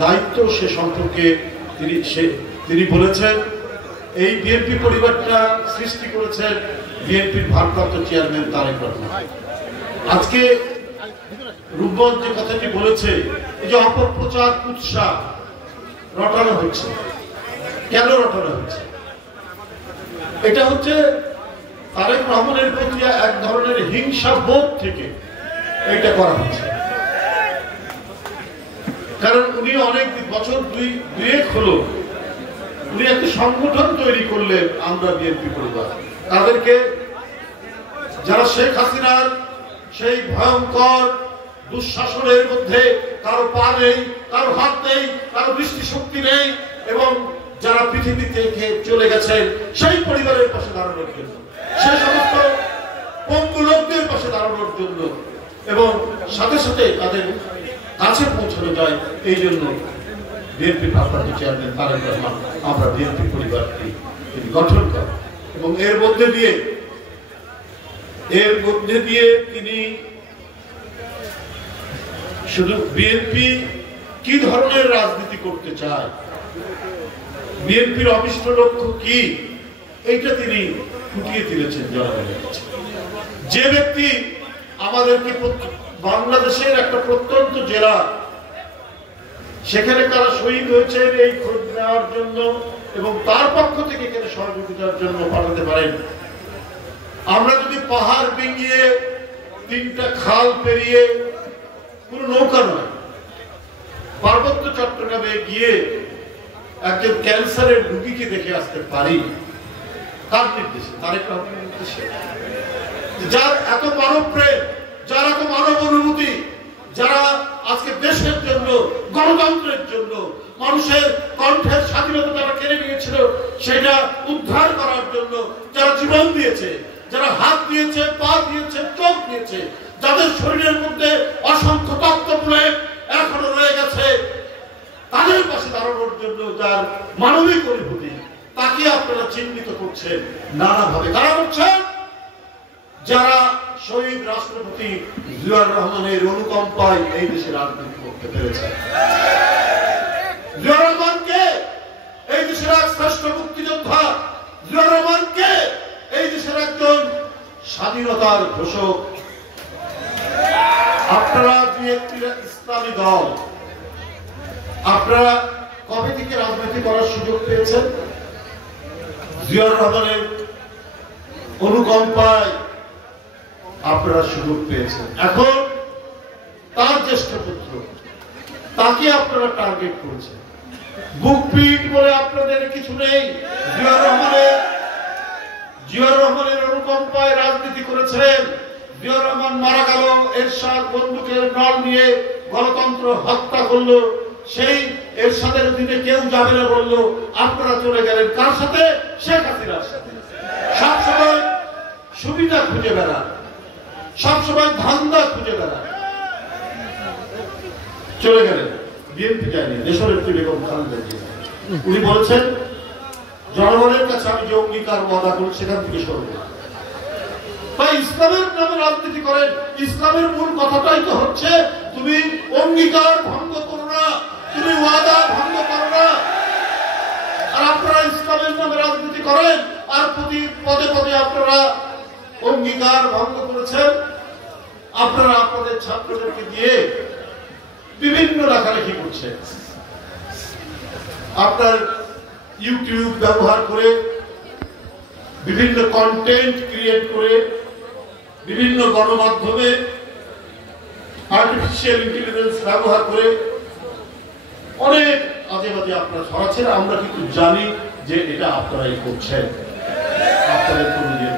দায়িত্ব সে সম্পর্কে তিনি বলেছেন। এই বিএনপি পরিবারটা সৃষ্টি করেছেন বিএনপির ভারপ্রাপ্ত চেয়ারম্যান তারেক রহমান। আজকে রূপবন যে কথাটি বলেছে, এই যে অপপ্রচার কুৎসা রটানো হচ্ছে, কেন রটানো হচ্ছে? এটা হচ্ছে তারেক রহমানের প্রতি এক ধরনের হিংসা বোধ থেকে এটা করা হচ্ছে। কারণ উনি অনেক বছর দুয়েক হলো উনি একটা সংগঠন তৈরি করলেন, আমরা বিএনপি পরিবার। তাদেরকে যারা শেখ হাসিনার সেই ভয়ঙ্কর দুঃশাসনের মধ্যে কারো পা নেই, কারো হাত নেই, কারো দৃষ্টিশক্তি নেই, এবং যারা পৃথিবী থেকে চলে গেছেন সেই পরিবারের পাশে দাঁড়ানোর জন্য, সেই সমস্ত পঙ্গু লোকদের পাশে দাঁড়ানোর জন্য, এবং সাথে সাথে তাদের কাছে পৌঁছানো যায়। এই জন্য বিএনপি ভারপ্রাপ্ত চেয়ারম্যান তারেক রহমান আমরা বিএনপি পরিবারটি তিনি গঠন করেন, এবং এর মধ্যে দিয়ে তিনি শুধু বিএনপি কি ধরনের রাজনীতি করতে চায়, বিএনপির অভিষ্ট লক্ষ্য কি, এইটা তিনি ফুটিয়ে তুলেছেন জনগণের কাছে। যে ব্যক্তি আমাদেরকে বাংলাদেশের একটা প্রত্যন্ত জেলা, সেখানে তারা শহীদ হয়েছেন এই খোঁজ নেওয়ার জন্য এবং তার পক্ষ থেকে এখানে সহযোগিতার জন্য পাঠাতে পারেন। আমরা যদি পাহাড় ডিঙিয়ে 3টা খাল পেরিয়ে, কোন নৌকা নয়, পার্বত্য চট্টগ্রামে গিয়ে একজন ক্যান্সারের রোগীকে দেখে আসতে পারি, কার নির্দেশে? তারেক রহমানের নির্দেশে। যার এত মানব প্রেম, যার এত মানব অনুভূতি, যারা আজকে দেশের জন্য, গণতন্ত্রের জন্য, মানুষের কণ্ঠের স্বাধীনতা যারা কেড়ে নিয়েছিল সেটা উদ্ধার করার জন্য যারা জীবন দিয়েছে, যারা হাত দিয়েছে, পা দিয়েছে, চোখ দিয়েছে, যাদের শরীরের মধ্যে অসংখ্য তত্ত্বগুলো এখনো রয়ে গেছে, তাদের পাশে দাঁড়ানোর জন্য যার মানবিক অনুভূতি, তাকে আপনারা চিহ্নিত করছেন নানাভাবে। কারা করছেন? যারা শহীদ রাষ্ট্রপতি জিয়াউর রহমানের অনুকম্পায় এই দেশে রাজনীতি করতে পেরেছে। জিয়াউর রহমানকে এই দেশের এক শ্রেষ্ঠ মুক্তিযোদ্ধা, জিয়াউর রহমানকে এই দেশের একজন স্বাধীনতার ঘোষক। আপনারা যে একটি ইসলামী দল, আপনারা কবে থেকে রাজনীতি করার সুযোগ পেয়েছেন? জিয়াউর রহমানের অনুকম্পায় আপনারা সুযোগ পেয়েছেন। এখন তার জ্যেষ্ঠ পুত্র, তাকে আপনারা টার্গেট করেছেন। বুকপিট বলে আপনাদের কিছু নেই। জিয়াউর রহমানের অনুকম্পায় রাজনীতি করেছেন। জিয়াউর রহমান মারা গেল, এরশাদ বন্দুকের নল নিয়ে গণতন্ত্র হত্যা করলো, সেই এরশাদের দিনে কেউ যাবে না বললো, আপনারা চলে গেলেন কার সাথে? শেখ হাসিনার সাথে। সবসময় সুবিধা খুঁজে বেড়ান, সবসময় ধান্দা খুঁজে বেড়ান, চলে গেলেন। বিএনপি যায়নি, দেশনেত্রী বেগম খালেদা জিয়া উনি বলেছেন জনগণের কাছে আমি যে অঙ্গীকার ওয়াদা করি সেখান থেকে সরব। তাই ইসলামের নামে রাজনীতি করেন। ইসলামের মূল কথাটাই তো হচ্ছে তুমি অঙ্গীকার ভঙ্গ করো না, তুমি ওয়াদা ভঙ্গ করো না। আর আপনারা ইসলামের নামে রাজনীতি করেন, আর প্রতি পদে পদে আপনারা অঙ্গীকার ভঙ্গ করেছেন। আপনারা আপনাদের ছাত্রদেরকে দিয়ে বিভিন্ন লেখালেখি করছেন, আপনার ইউটিউব ব্যবহার করে, বিভিন্ন কন্টেন্ট ক্রিয়েট করে, বিভিন্ন গণমাধ্যমে আর্টিফিশিয়াল ইন্টেলিজেন্স ব্যবহার করে অনেক আজে বাজে আপনারা ছড়াচ্ছেন। আমরা কিন্তু জানি যে এটা আপনারাই করছেন, আপনাদের কর্মীদের।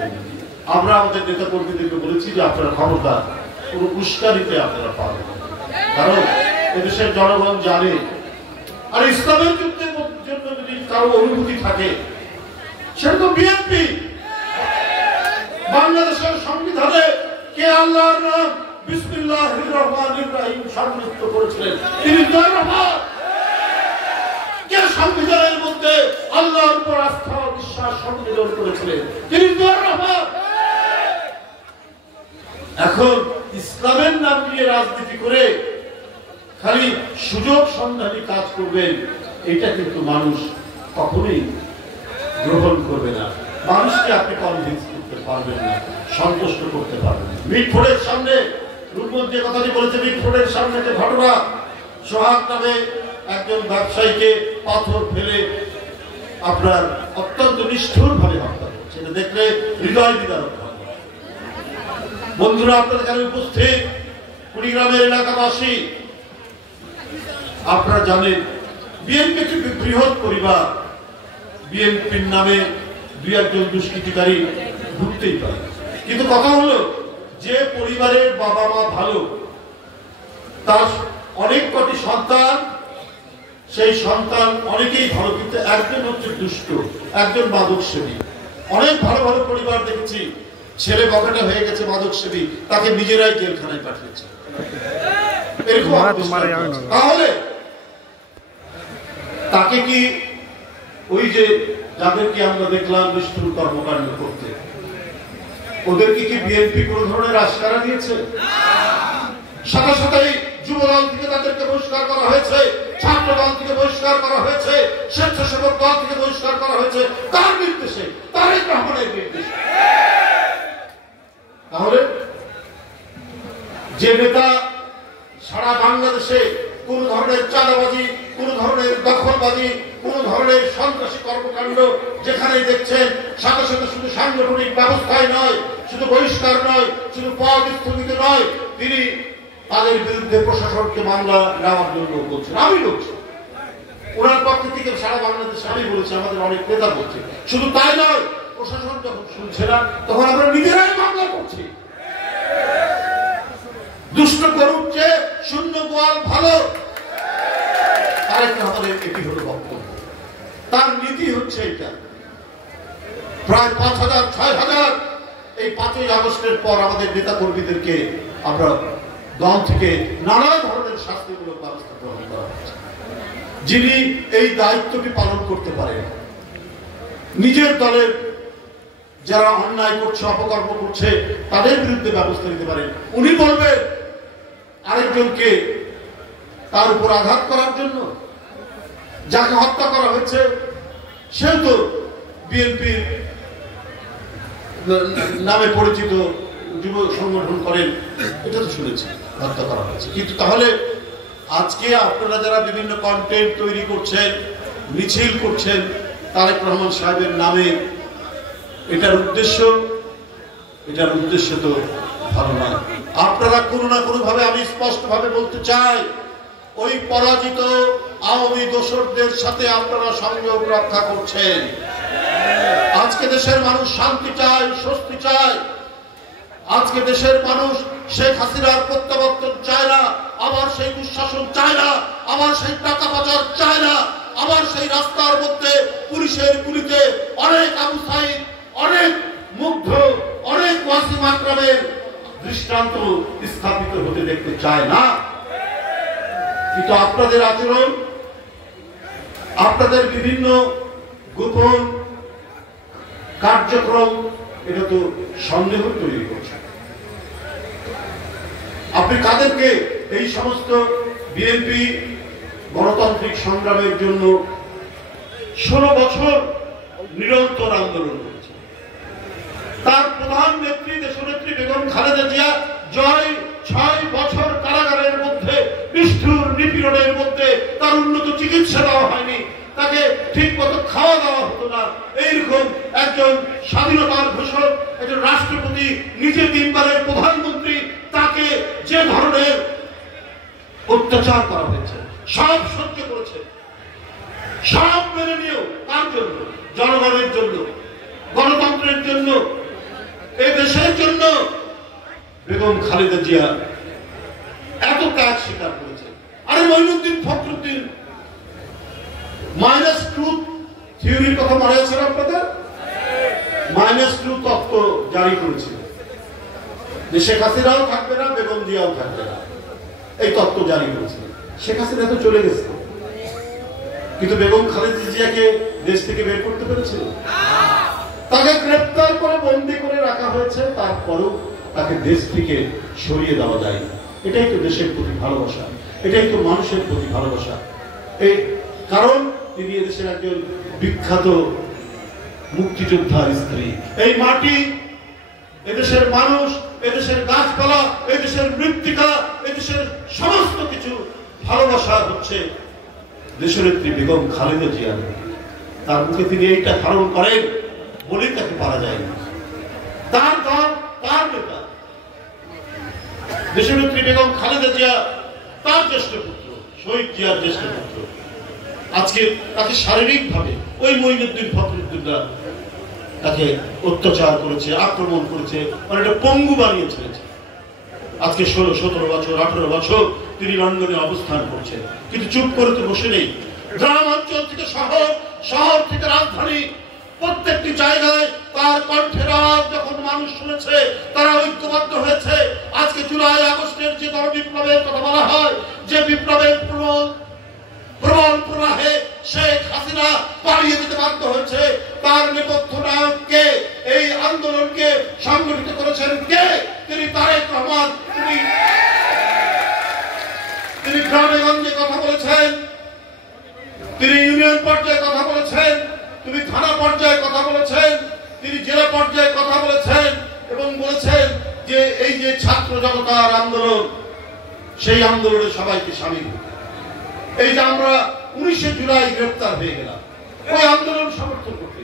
আমরা আমাদের নেতা কর্মীদেরকে বলেছি যে আপনারা ক্ষমতা কোনো উস্কানিতে আপনারা পাবেন, কারণ এদেশের জনগণ জানে। আর ইসলামের যুদ্ধের জন্য যদি কারো অনুভূতি থাকে সেটা তো বিএনপি। বাংলাদেশের সংবিধানে কে আল্লাহর নাম বিসমিল্লাহির রহমানির রহিম সংযুক্ত করেছিলেন? তিনি জিয়াউর রহমান। কে সংবিধানের মধ্যে আল্লাহর উপর আস্থা বিশ্বাস সংযোজন করেছিলেন? তিনি জিয়াউর রহমান। এখন ইসলামের নাম নিয়ে রাজনীতি করে খালি সুযোগ সন্ধানী কাজ করবেন, এটা কিন্তু মানুষ কখনোই গ্রহণ করবে না। মানুষকে আপনি কনভিন্স করতে পারবেন না, সন্তুষ্ট করতে পারবেন না। মিটফোর্ডের সামনে রূপন যে কথাটি বলেছে, মিটফোর্ডের সামনে যে ঘটনা, সোহাগ নামে একজন ব্যবসায়ীকে পাথর ফেলে আপনার অত্যন্ত নিষ্ঠুর ভাবে হত্যা করছে, এটা দেখলে হৃদয় বিদারক। বন্ধুরা, আপনাদের এখানে উপস্থিত কুড়িগ্রামের এলাকাবাসী, আপনারা জানেন বিএনপি একটি বৃহৎ পরিবার। বিএনপির নামে দুই একজন দুষ্কৃতিকারী ঢুকতেই পারে, কিন্তু কথা হলো যে পরিবারের বাবা মা ভালো, তার অনেক কটি সন্তান, সেই সন্তান অনেকেই ভালো, কিন্তু একজন হচ্ছে দুষ্ট, একজন মাদক সেবী। অনেক ভালো ভালো পরিবার দেখেছি, ছেলে বকাটা হয়ে গেছে মাদক সেবী, তাকে নিজেরাই জেলখানায় পাঠিয়েছে। তাহলে তাকে কি ওই যে যাদেরকে আমরা দেখলাম নিষ্ঠুর কর্মকাণ্ড করতে, ওদেরকে কি বিএনপি কোন ধরনের আশকারা দিয়েছে? সাথে সাথেই যুবদল থেকে তাদেরকে বহিষ্কার করা হয়েছে, ছাত্র দল থেকে বহিষ্কার করা হয়েছে, স্বেচ্ছাসেবক দল থেকে বহিষ্কার করা হয়েছে। কার নির্দেশে? তারেক রহমানের নির্দেশে। তাহলে যে নেতা সারা বাংলাদেশে কোন ধরনের চাঁদাবাজি, কোন ধরনের দখলবাজি, কোন ধরনের সন্ত্রাসী কর্মকাণ্ড যেখানে দেখছেন, সাথে সাথে শুধু সাংগঠনিক ব্যবস্থায় নয়, শুধু বহিষ্কার নয়, শুধু পদ স্থগিত নয়, তিনি তাদের বিরুদ্ধে প্রশাসনকে মামলা নেওয়ার জন্য বলছেন। আমি বলছি ওনার পক্ষ থেকে সারা বাংলাদেশে, আমি বলেছি আমাদের অনেক নেতা বলছে। শুধু তাই নয়, প্রশাসন যখন শুনছে না তখন আমরা নিজেরাই মামলা করছি। দুষ্ট করুক যে শূন্য গোয়াল ভালো, তারেক রহমানের এটি হলো বক্তব্য। তার নীতি হচ্ছে এটা। প্রায় 5,000 6,000 এই 5ই আগস্টের পর আমাদের নেতা কর্মীদেরকে আমরা দল থেকে নানা ধরনের শাস্তিমূলক ব্যবস্থা গ্রহণ করা হচ্ছে। যিনি এই দায়িত্বটি পালন করতে পারেন, নিজের দলের যারা অন্যায় করছে, অপকর্ম করছে, তাদের বিরুদ্ধে ব্যবস্থা নিতে পারেন। উনি বলবেন আরেকজনকে তার উপর আঘাত করার জন্য? যাকে হত্যা করা হয়েছে সেও তো বিএনপির নামে পরিচিত যুব সংগঠন করেন, এটা তো শুনেছি হত্যা করা হয়েছে। কিন্তু তাহলে আজকে আপনারা যারা বিভিন্ন কন্টেন্ট তৈরি করছেন, মিছিল করছেন তারেক রহমান সাহেবের নামে, এটার উদ্দেশ্য তো ভালো না। আপনারা কোনো না কোনো ভাবে, আমি স্পষ্ট ভাবে বলতে চাই, ওই পরাজিত আওয়ামী দোসরদের সাথে আপনারা সংযোগ রক্ষা করছেন। আজকে দেশের মানুষ শান্তি চায়, স্বস্তি চায়। আজকে দেশের মানুষ শেখ হাসিনার প্রত্যাবর্তন চায় না, আবার সেই দুঃশাসন চায় না, আবার সেই টাকা পাচার চায় না, আবার সেই রাস্তার মধ্যে পুলিশের গুলিতে অনেক আবু সাইদ, অনেক মুগ্ধ, অনেক ওয়াসিম আকরামের দৃষ্টান্ত স্থাপিত হতে দেখতে চায় না। কিন্তু আপনাদের আচরণ, আপনাদের বিভিন্ন গোপন কার্যক্রম, এটা তো সন্দেহ তৈরি করছে। আপনি কাদেরকে এই সমস্ত বিএনপি গণতান্ত্রিক সংগ্রামের জন্য 16 বছর নিরন্তর আন্দোলন করেছে, তার প্রধান নেত্রী দেশনেত্রী বেগম খালেদা জিয়া 6 বছর কারাগারের মধ্যে নিষ্ঠুর নিপীড়নের মধ্যে, তার উন্নত চিকিৎসা দেওয়া হয়নি, তাকে ঠিক মতো খাওয়া দাওয়া হতো না। এইরকম একজন স্বাধীনতার ঘোষক, একজন রাষ্ট্রপতি, নিজে 3 বারের প্রধানমন্ত্রী, তাকে যে ধরনের অত্যাচার করা হয়েছে সব সহ্য করেছে, সব মেনে নিয়েও তার জন্য, জনগণের জন্য, গণতন্ত্রের জন্য, এই দেশের জন্য বেগম খালেদা জিয়া এত ত্যাগ স্বীকার করেছে। আরে মঈনুদ্দিন ফখরুদ্দিন -2 থিওরির কথা মনে আছে আপনাদের? -2 তত্ত্ব জারি করেছিল যে শেখ হাসিনাও থাকবে না, বেগম জিয়াও থাকবে না, এই তত্ত্ব জারি করেছিল। শেখ হাসিনা তো চলে গেছে, কিন্তু বেগম খালেদা জিয়াকে দেশ থেকে বের করতে পেরেছিল? তাকে গ্রেফতার করে বন্দী করে রাখা হয়েছে, তারপরেও তাকে দেশ থেকে সরিয়ে দেওয়া যায় না। এটাই তো দেশের প্রতি ভালোবাসা। এটাই তো মানুষের প্রতি ভালোবাসা। এই কারণ তিনি এদেশের একজন বিখ্যাত মুক্তিযোদ্ধার স্ত্রী। এই মাটি, এদেশের মানুষ, এদেশের গাছপালা, এদেশের মৃত্তিকা, এদেশের সমস্ত কিছু ভালোবাসা হচ্ছে দেশনেত্রী বেগম খালেদা জিয়ার। তার মুখে তিনি এইটা ধারণ করেন বলেই তাকে পারা যায় না। তার দল, তার নেতা দেশনেত্রী বেগম খালেদা জিয়া, তার জ্যেষ্ঠ পুত্র শহীদ জিয়ার জ্যেষ্ঠ পুত্র, আজকে তাকে শারীরিকভাবে ওই মঈনুদ্দিন ফখরুদ্দিনরা তাকে অত্যাচার করেছে, আক্রমণ করেছে, মানে এটা পঙ্গু বানিয়ে ছেড়েছে। আজকে 16-17 বছর 18 বছর তিনি লন্ডনে অবস্থান করছেন, কিন্তু চুপ করে তো বসে নেই। গ্রাম অঞ্চল থেকে শহর, শহর থেকে রাজধানী, প্রত্যেকটি জায়গায় তার কণ্ঠের আওয়াজ যখন মানুষ শুনেছে, তারা ঐক্যবদ্ধ হয়েছে। আজকে জুলাই আগস্টের যে গণবিপ্লবের কথা বলা হয়, যে বিপ্লবের প্রবল প্রবাহে শেখ হাসিনা পালিয়ে যেতে বাধ্য হয়েছে, তার নেপথ্য নায়ক কে? এই আন্দোলনকে সংগঠিত করেছেন কে? তিনি তারেক রহমান। তিনি গ্রামে গঞ্জে কথা বলেছেন, তিনি ইউনিয়ন পর্যায়ে কথা বলেছেন, তিনি থানা পর্যায়ে কথা বলেছেন, তিনি জেলা পর্যায়ে কথা বলেছেন এবং বলেছেন যে এই যে ছাত্র জনতার আন্দোলন, সেই আন্দোলনে সবাইকে শামিল। এই যে আমরা 19 জুলাই গ্রেফতার হয়ে গেলাম, ওই আন্দোলন সমর্থন করতে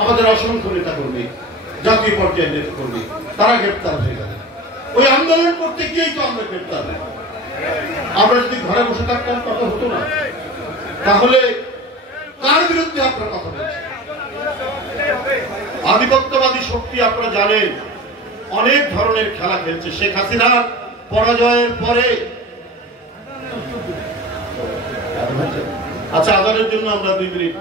আমাদের অসংখ্য নেতা কর্মী, জাতীয় পর্যায়ের নেতা কর্মী, তারা গ্রেফতার হয়ে গেল। ওই আন্দোলন করতে গিয়েই তো আমরা গ্রেফতার হই। আমরা যদি ঘরে বসে থাকতাম কথা হতো না। তাহলে কার বিরুদ্ধে আপনারা কথা বলছেন? আধিপত্যবাদী শক্তি আপনারা জানেন অনেক ধরনের খেলা খেলছে। শেখ হাসিনার পরাজয়ের পরে, আচ্ছা আদানের জন্য আমরা 2 মিনিট